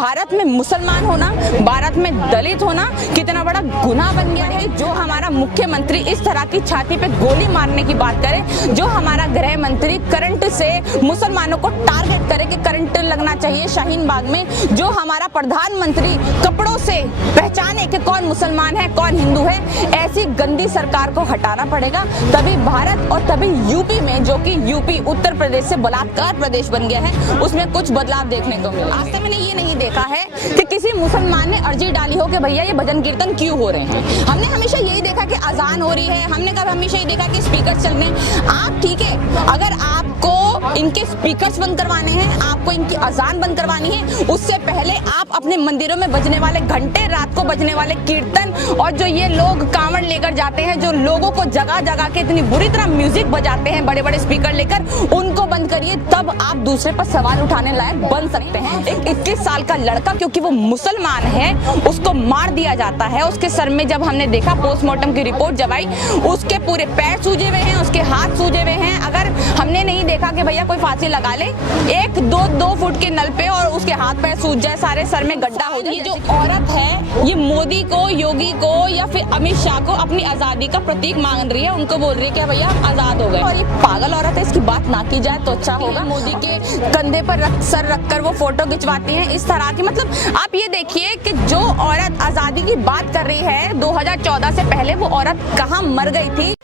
भारत में मुसलमान होना, भारत में दलित होना कितना बड़ा गुनाह बन गया है। जो हमारा मुख्यमंत्री इस तरह की छाती पे गोली मारने की बात करे, जो हमारा गृह मंत्री करंट से मुसलमानों को टारगेट करे कि करंट लगना चाहिए शाहीन बाग में, जो हमारा प्रधानमंत्री कपड़ों से पहचाने कि कौन मुसलमान है कौन हिंदू है, ऐसी गंदी सरकार को हटाना पड़ेगा। तभी भारत और तभी यूपी में, जो कि यूपी उत्तर प्रदेश से बलात्कार प्रदेश बन गया है, उसमें कुछ बदलाव देखने को मिला। आज तक मैंने ये नहीं देखा है कि किसी मुसलमान ने अर्जी डाली हो कि भैया ये भजन कीर्तन क्यों हो रहे हैं। हमने हमेशा यही देखा कि अजान हो रही है, हमने कभी हमेशा यही देखा कि स्पीकर चल रहे हैं। आप ठीक है, अगर आपको इनके स्पीकर्स बंद करवाने हैं, आपको इनकी अजान बंद करवानी है, उससे पहले आप अपने मंदिरों में बजने वाले घंटे, रात को बजने वाले कीर्तन, और जो ये लोग कांवड़ लेकर जाते हैं, जो लोगों को जगह जगह के इतनी बुरी तरह म्यूजिक बजाते हैं बड़े बड़े स्पीकर लेकर, उनको बंद करिए। तब आप दूसरे पर सवाल उठाने लायक बन सकते हैं। एक 21 साल का लड़का, क्योंकि वो मुसलमान है, उसको मार दिया जाता है। उसके सर में जब हमने देखा पोस्टमार्टम की रिपोर्ट जब आई, उसके पूरे पैर सूजे हुए हैं, उसके हाथ सूजे हुए हैं। अगर हमने नहीं देखा कि भैया कोई फांसी लगा ले, 1-2 फुट के नल पे और उसके हाथ पैर सूज जाए, सारे सर में गड्ढा हो जाए। ये जो औरत है, ये मोदी को, योगी को या फिर अमित शाह को अपनी आजादी का प्रतीक मान रही है। उनको बोल रही है कि भैया हम आजाद हो गए, और ये पागल औरत है, इसकी बात ना की जाए तो अच्छा होगा। मोदी के कंधे पर सर रखकर वो फोटो खिंचवाती हैं इस तरह की। मतलब आप ये देखिए कि जो औरत आजादी की बात कर रही है, 2014 से पहले वो औरत कहाँ मर गई थी।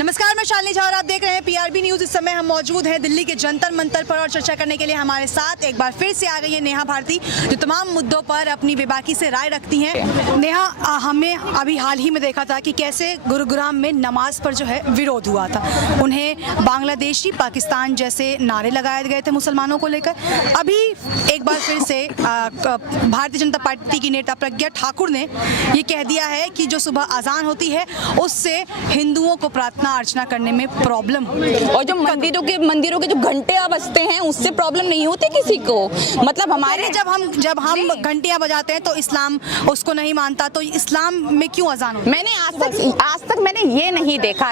नमस्कार, मैं शालिनी झा और आप देख रहे हैं पीआरबी न्यूज। इस समय हम मौजूद हैं दिल्ली के जंतर मंतर पर, और चर्चा करने के लिए हमारे साथ एक बार फिर से आ गई है नेहा भारती, जो तमाम मुद्दों पर अपनी बेबाकी से राय रखती हैं। नेहा, हमने अभी हाल ही में देखा था कि कैसे गुरुग्राम में नमाज पर जो है विरोध हुआ था। उन्हें बांग्लादेशी, पाकिस्तान जैसे नारे लगाए गए थे मुसलमानों को लेकर। अभी एक बार फिर से भारतीय जनता पार्टी की नेता प्रज्ञा ठाकुर ने ये कह दिया है कि जो सुबह अजान होती है उससे हिंदुओं को प्रार्थना अर्चना करने में प्रॉब्लम, और जो मंदिरों के जो घंटे बजते हैं उससे प्रॉब्लम नहीं होती किसी को। मतलब हमारे जब हम घंटियां बजाते हैं तो इस्लाम उसको नहीं मानता, तो इस्लाम में क्यों अजान होती है? मैंने आज तक मैंने ये नहीं देखा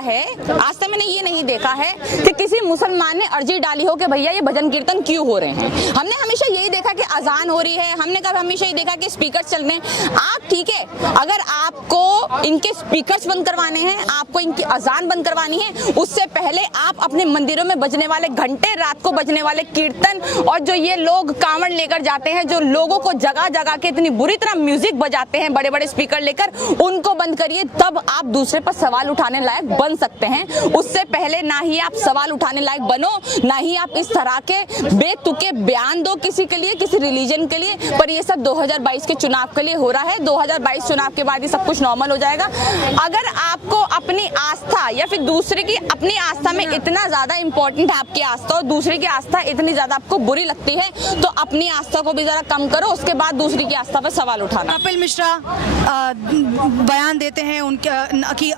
है कि किसी मुसलमान ने अर्जी डाली हो कि भैया ये भजन कीर्तन क्यों हो रहे हैं। हमने हमेशा यही देखा कि अजान हो रही है, हमने कभी हमेशा यही देखा कि स्पीकर चल रहे हैं। आप ठीक है, अगर आपको इनके स्पीकर्स बंद करवाने हैं, आपको इनकी अजान बंद करवानी है, उससे पहले आप अपने मंदिरों में बजने वाले घंटे, रात को बजने वाले कीर्तन, और जो ये लोग कांवड़ लेकर जाते हैं, जो लोगों को जगह जगह के इतनी बुरी तरह म्यूजिक बजाते हैं बड़े बड़े स्पीकर लेकर, उनको बंद करिए। तब आप दूसरे पर सवाल उठाने लायक बन सकते हैं। उससे पहले ना ही आप सवाल उठाने लायक बनो, ना ही आप इस तरह के बेतुके बयान दो किसी के लिए, किसी रिलीजन के लिए। पर ये सब 2022 के चुनाव के लिए हो रहा है। 2022 चुनाव के बाद ये सब कुछ नॉर्मल हो जाएगा। अगर आपको अपनी आस्था या फिर दूसरे की अपनी आस्था में इतना ज्यादा इंपॉर्टेंट है आपकी आस्था, और दूसरे की आस्था इतनी ज्यादा आपको बुरी लगती है, तो अपनी आस्था को भी जरा कम करो, उसके बाद दूसरी की आस्था पर सवाल उठाना। कपिल मिश्रा बयान देते हैं उनके कि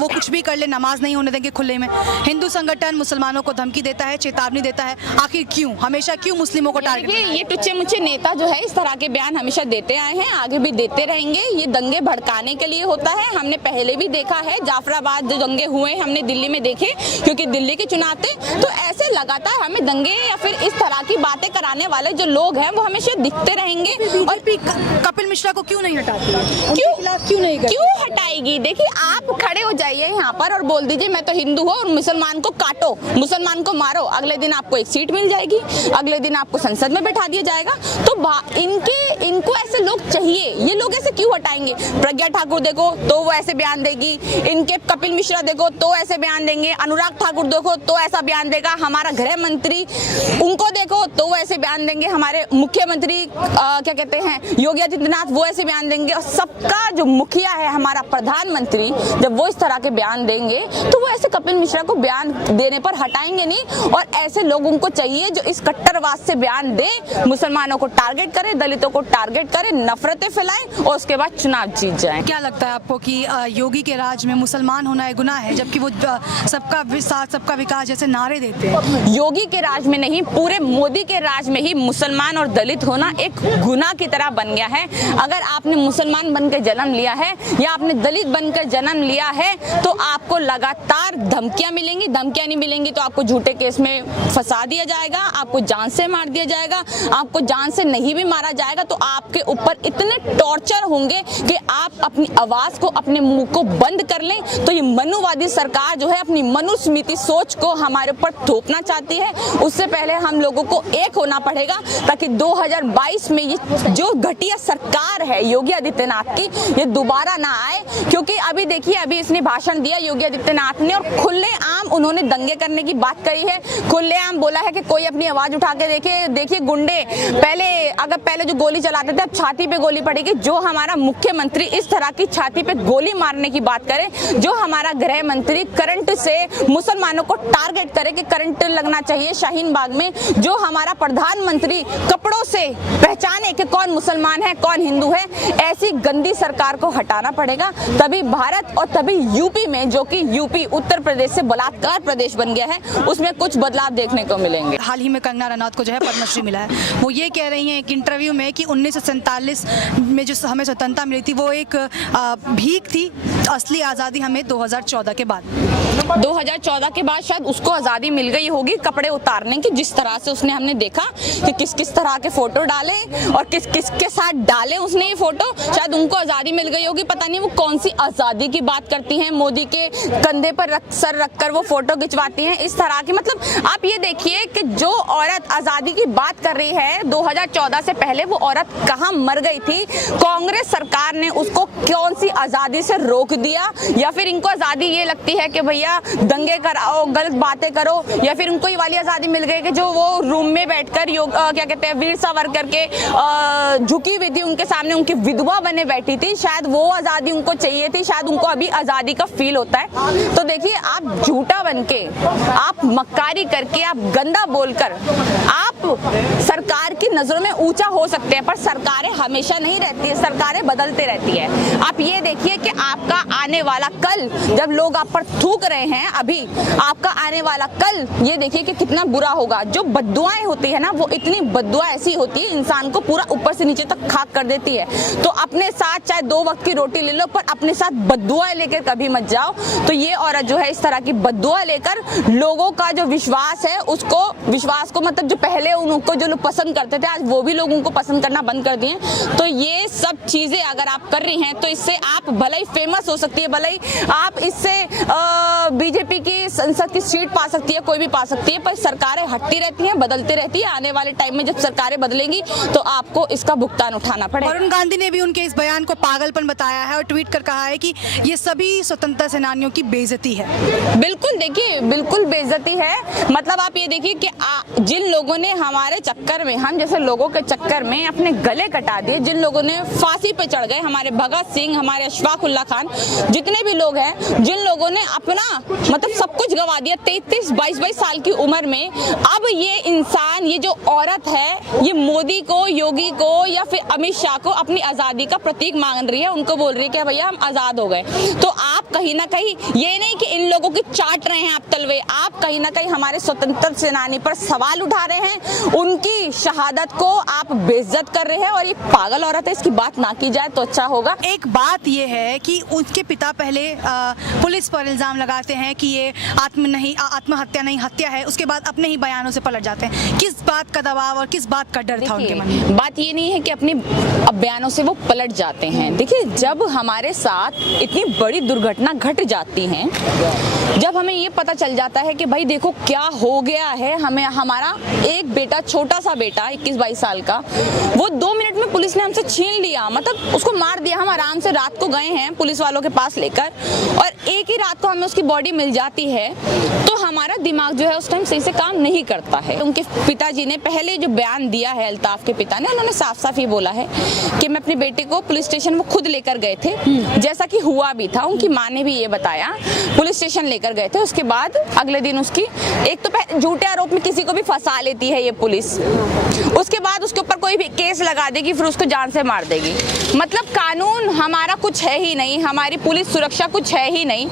वो कुछ भी कर ले, नमाज नहीं होने देंगे खुले में। हिंदू संगठन मुसलमानों को धमकी देता है, चेतावनी देता है। आखिर क्यों, हमेशा क्यों मुस्लिमों को टारगेट? ये टुच्चे मुच्चे नेता जो है इस तरह के बयान हमेशा देते आए हैं, आगे भी देते रहेंगे। ये दंगे भड़काने के लिए होता है। हमने पहले भी देखा है, जाफराबाद जो दंगे हुए हमने दिल्ली में देखे, क्योंकि दिल्ली के चुनाव थे। तो ऐसे लगातार हमें दंगे या फिर इस तरह की बातें कराने वाले जो लोग हैं वो हमेशा दिखते रहेंगे। और कपिल मिश्रा को क्यों नहीं हटाती है? क्यों हटाएगी? देखिए, आप खड़े हो जाइए यहाँ पर और बोल दीजिए मैं तो हिंदू हूँ, और मुसलमान को काटो, मुसलमान को मारो, अगले दिन आपको एक सीट मिल जाएगी, अगले दिन आपको संसद में बैठा दिया जाएगा। तो इनको ऐसे लोग चाहिए। ये लोग ऐसे क्यों हटाएंगे? प्रज्ञा ठाकुर देखो तो वो ऐसे बयान देगी, इनके कपिल मिश्रा देखो तो ऐसे बयान देंगे, अनुराग ठाकुर देखो तो ऐसा बयान देगा, हमारा गृह मंत्री उनको देखो तो वो ऐसे बयान देंगे, हमारे मुख्यमंत्री क्या कहते हैं योगी आदित्यनाथ, वो ऐसे बयान देंगे। और सबका जो मुखिया है हमारा प्रधानमंत्री, जब वो इस तरह के बयान देंगे तो वो ऐसे कपिल मिश्रा को बयान देने पर हटाएंगे नहीं। और ऐसे लोगों को चाहिए जो इस कट्टरवाद से बयान दे, मुसलमानों को टारगेट करे, दलितों को टारगेट करे, नफरतें फैलाएं और उसके बाद चुनाव जीत जाएं। क्या लगता है आपको कि योगी के राज में मुसलमान होना एक गुनाह है, जबकि वो सबका साथ सबका विकास जैसे नारे देते हैं? योगी के राज में नहीं, पूरे मोदी के राज में ही मुसलमान और दलित होना एक गुनाह की तरह बन गया है। अगर आपने मुसलमान बनकर जन्म लिया है या आपने दलित बनकर जन्म लिया है तो आपको लगातार धमकियां मिलेंगी। धमकियां नहीं मिलेंगी तो आपको झूठे केस में फंसा दिया जाएगा, आपको जान से मार दिया जाएगा। आपको जान से नहीं भी मारा जाएगा तो आपके ऊपर इतने टॉर्चर होंगे कि आप अपनी आवाज को, अपने मुंह को बंद कर लें। तो ये मनुवादी सरकार जो है अपनी मनुस्मृति सोच को हमारे ऊपर थोपना चाहती है। उससे पहले हम लोगों को एक होना पड़ेगा ताकि 2022 में ये जो घटिया सरकार है योगी आदित्यनाथ की, ये दोबारा ना आए। क्योंकि अभी देखिए, अभी इसने भाषण दिया योगी आदित्यनाथ ने और खुलेआम उन्होंने दंगे करने की बात करी है। खुलेआम बोला है कि कोई अपनी आवाज उठा के देखिए गुंडे पहले जो गोली चलाते थे अब छाती पे गोली पड़ेगी। जो हमारा मुख्यमंत्री इस तरह की छाती पे गोली मारने की बात करे, जो हमारा गृह मंत्री करंट से मुसलमानों को टारगेट करे कि करंट लगना चाहिए शाहीन बाग में, जो हमारा प्रधानमंत्री कपड़ों से पहचाने कि कौन मुसलमान है कौन हिंदू है, ऐसी गंदी सरकार को हटाना पड़ेगा। तभी भारत और तभी यूपी में, जो कि यूपी उत्तर प्रदेश से बलात्कार प्रदेश बन गया है, उसमें कुछ बदलाव देखने को मिलेंगे। हाल ही में कंगना रनौत को जो है पद्मश्री मिला है। वो ये कह रही हैं एक इंटरव्यू में कि 1947 में जो हमें स्वतंत्रता मिली थी वो एक भीख थी, असली आज़ादी हमें 2014 के बाद 2014 के बाद शायद उसको आज़ादी मिल गई होगी कपड़े उतारने की। जिस तरह से उसने, हमने देखा कि किस किस तरह के फोटो डाले और किस किस के साथ डाले उसने ये फोटो, शायद उनको आज़ादी मिल गई होगी। पता नहीं वो कौन सी आज़ादी की बात करती हैं। मोदी के कंधे पर सर रखकर वो फोटो खिंचवाती हैं इस तरह की। मतलब आप ये देखिए कि जो औरत आज़ादी की बात कर रही है 2014 से पहले, वो औरत कहाँ मर गई थी? कांग्रेस सरकार ने उसको कौन सी आज़ादी से रोक दिया? या फिर इनको आज़ादी ये लगती है कि भैया दंगे कराओ, गलत बातें करो, या फिर उनको ये वाली आज़ादी मिल गई कि जो वो रूम में बैठकर क्या कहते हैं वीर सावरकर के झुकी हुई थी उनके सामने, उनकी विधवा बने बैठी थी, शायद वो आज़ादी उनको चाहिए थी, शायद उनको अभी आज़ादी का फील होता है। तो देखिए, आप झूठा बनके, आप मक्कारी करके, आप गंदा बोलकर आप सरकार की नजरों में ऊंचा हो सकते हैं, पर सरकारें हमेशा नहीं रहती है, सरकारें बदलते रहती है। आप ये देखिए कि आपका आने वाला कल, जब लोग आप पर थूक रहे हैं, अभी आपका आने वाला कल ये देखिए कि कितना बुरा होगा। जो बद्दुआएं होती है ना, वो इतनी बद्दुआ ऐसी होती है इंसान को पूरा ऊपर से नीचे तक खाक कर देती है। तो अपने साथ चाहे 2 वक्त की रोटी ले लो, पर अपने साथ बद्दुआएं लेकर कभी मत जाओ। तो ये औरत जो है इस तरह की बद्दुआ लेकर लोगों का जो विश्वास है, उसको विश्वास को मतलब जो पहले उनको जो लोग पसंद करते थे, आज वो भी लोग उनको पसंद करना बंद कर दिए। तो ये सब चीजें अगर आप कर रही हैं तो इससे आप भले ही फेमस हो सकती है, भले ही आप इससे बीजेपी की संसद की सीट पा सकती है, कोई भी पा सकती है, पर सरकारें हटती रहती हैं, बदलती रहती है। आने वाले टाइम में जब सरकारें बदलेंगी तो आपको इसका भुगतान उठाना पड़ेगा। वरुण गांधी ने भी उनके इस बयान को पागलपन बताया है और ट्वीट कर कहा है कि ये सभी स्वतंत्रता सेनानियों की बेइज्जती है। बिल्कुल, देखिए, बिल्कुल बेइज्जती है। मतलब आप ये देखिए कि जिन लोगों ने हमारे चक्कर में, हम जैसे लोगों के चक्कर में अपने गले कटा दिए, जिन लोगों ने फांसी पे चढ़ गए, हमारे भगत सिंह, हमारे अशफाक उल्ला खान, जितने भी लोग हैं, जिन लोगों ने अपना मतलब सब कुछ गंवा दिया 33, 22 साल की उम्र में, अब ये इंसान, ये जो औरत है, ये मोदी को, योगी को या फिर अमित शाह को अपनी आज़ादी का प्रतीक मान रही है, उनको बोल रही है कि भैया हम आज़ाद हो गए। तो आप कहीं ना कहीं ये नहीं कि इन लोगों की चाट रहे हैं आप तलवे, आप कहीं ना कहीं हमारे स्वतंत्रता सेनानी पर सवाल उठा रहे हैं, उनकी शहादत को आप बेइज्जत कर रहे हैं। और ये पागल औरत है, इसकी बात ना की जाए तो अच्छा होगा। एक बात ये है कि उसके पिता पहले पुलिस पर इल्जाम लगाते हैं कि ये आत्महत्या नहीं हत्या है, उसके बाद अपने ही बयानों से पलट जाते हैं। किस बात का दबाव और किस बात का डर था उनके मन में? बात ये नहीं है कि अपने बयानों से वो पलट जाते हैं। देखिए, जब हमारे साथ इतनी बड़ी दुर्घटना घट जाती है, जब हमें ये पता चल जाता है कि भाई देखो क्या हो गया है, हमें हमारा एक बेटा, छोटा सा बेटा 21-22 साल का, वो 2 मिनट में पुलिस ने हमसे छीन लिया, मतलब उसको मार दिया। हम आराम से रात को गए हैं पुलिस वालों के पास लेकर, और एक ही रात को हमें उसकी बॉडी मिल जाती है, तो हमारा दिमाग जो है उस टाइम सही से काम नहीं करता है। उनके पिताजी ने पहले जो बयान दिया है, अल्ताफ के पिता ने, उन्होंने साफ साफ ये बोला है कि मैं अपने बेटे को पुलिस स्टेशन वो खुद लेकर गए थे, जैसा कि हुआ भी था। उनकी माँ ने भी ये बताया, पुलिस स्टेशन लेकर गए थे। उसके बाद अगले दिन उसकी, एक तो झूठे आरोप में किसी को भी फंसा लेती है ये पुलिस, उसके बाद उसके ऊपर कोई भी केस लगा देगी, फिर उसको जान से मार देगी। मतलब कानून हमारा कुछ है ही नहीं, हमारी पुलिस सुरक्षा कुछ है ही नहीं।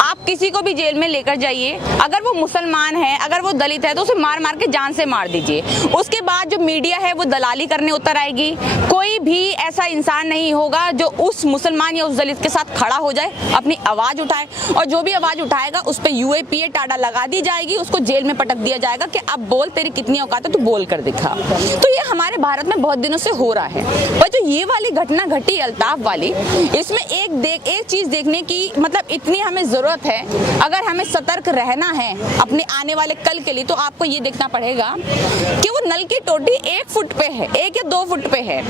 आप किसी किसी को भी जेल में लेकर जाइए, अगर वो मुसलमान है, अगर वो दलित है तो उसे मार मार के जान से मार दीजिए। उसके बाद जो मीडिया है वो दलाली करने उतर आएगी। कोई भी ऐसा इंसान नहीं होगा जो उस मुसलमान या उस दलित के साथ खड़ा हो जाए, अपनी आवाज उठाए, और जो भी आवाज उठाएगा उस पर UAPA टाडा लगा दी जाएगी, उसको जेल में पटक दिया जाएगा कि अब बोल, तेरी कितनी औकात है, तू बोल कर दिखा। तो ये हमारे भारत में बहुत दिनों से हो रहा है। पर जो ये वाली घटना घटी अल्ताफ वाली, इसमें एक चीज देखने की मतलब इतनी हमें जरूरत है। अगर हमें सतर्क रहना है अपने आने वाले कल के लिए, तो आपको ये देखना पड़ेगा कि वो नल की टोटी 1 फुट पे है, 1 या 2 फुट पे है।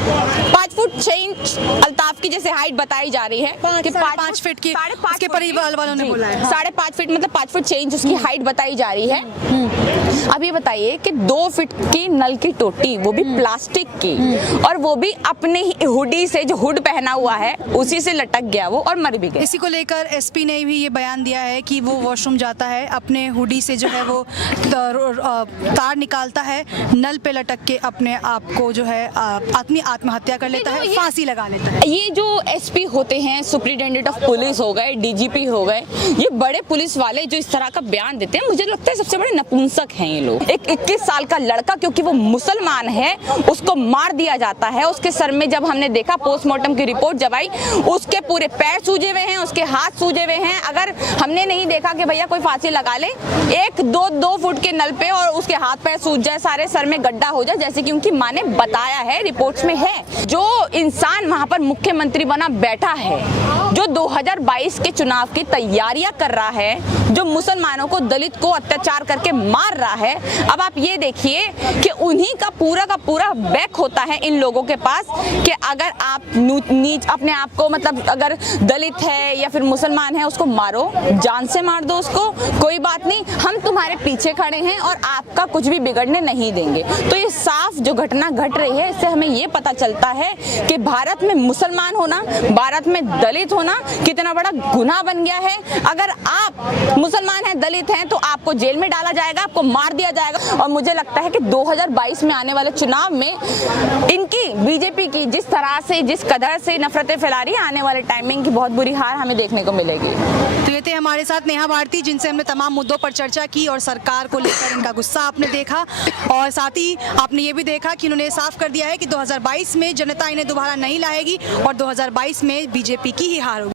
5 फुट 6 इंच अल्ताफ की जैसे हाइट बताई जा रही है कि 5 फीट की, उसके परिवार वालों ने बोला है 5.5 फीट, मतलब 5 फुट 6 इंच उसकी हाइट बताई जा रही है। अब ये बताइए कि 2 फीट की नल की टोटी, वो भी प्लास्टिक की, और वो भी अपने ही हुडी से, जो हुड पहना हुआ है उसी से लटक गया वो और मर भी गया। इसी को लेकर SP ने भी ये बयान दिया है कि वो वॉशरूम जाता है, अपने हुडी से जो है वो तार निकालता है, नल पे लटक के अपने आप को जो है आत्महत्या कर लेता है, फांसी लगा लेता है। ये जो SP होते हैं, सुप्रिटेंडेंट ऑफ पुलिस हो गए, DGP हो गए, ये बड़े पुलिस वाले जो इस तरह का बयान देते हैं, मुझे लगता है सबसे बड़े नपुंसक हैं ये लोग। एक 21 साल का लड़का, क्योंकि वो मुसलमान है, उसको मार दिया जाता है। उसके सर में जब हमने देखा पोस्टमार्टम की रिपोर्ट जब आई, उसके पूरे पैर सूजे हुए हैं, उसके हाथ सूजे हुए हैं। अगर हमने नहीं देखा कि भैया कोई फांसी लगा ले, 1-2 फुट के नल पे और उसके हाथ पैर सूज जाए, सारे सर में गड्ढा हो जाए, जैसे कि उनकी माँ ने बताया है, रिपोर्ट्स में है। जो इंसान वहां पर मुख्यमंत्री बना बैठा है, जो 2022 के चुनाव की तैयारियां कर रहा है, जो मुसलमानों को, दलित को अत्याचार करके मार रहा है, अब आप ये देखिए कि उन्हीं का पूरा बैक होता है इन लोगों के पास कि अगर आप नीच अपने आप को, मतलब अगर दलित है या फिर मुसलमान है, उसको मारो, जान से मार दो उसको, कोई बात नहीं, हम तुम्हारे पीछे खड़े हैं और आपका कुछ भी बिगड़ने नहीं देंगे। तो ये साफ जो घटना घट रही है, इससे हमें ये पता चलता है कि भारत में मुसलमान होना, भारत में दलित होना कितना बड़ा गुनाह बन गया है। अगर आप मुसलमान हैं, दलित हैं, तो आपको जेल में डाला जाएगा, आपको मार दिया जाएगा। और मुझे लगता है कि 2022 में आने वाले चुनाव में इनकी बीजेपी की जिस तरह से, जिस कदर से नफरतें फैला रही है, आने वाले टाइमिंग की बहुत बुरी हार हमें देखने को मिलेगी। तो ये थे हमारे साथ नेहा भारती, जिनसे हमने तमाम मुद्दों पर चर्चा की और सरकार को लेकर इनका गुस्सा आपने देखा, और साथ ही आपने ये भी देखा कि उन्होंने साफ कर दिया है कि 2022 में जनता इन्हें दोबारा नहीं लाएगी और 2022 में बीजेपी की ही हार होगी।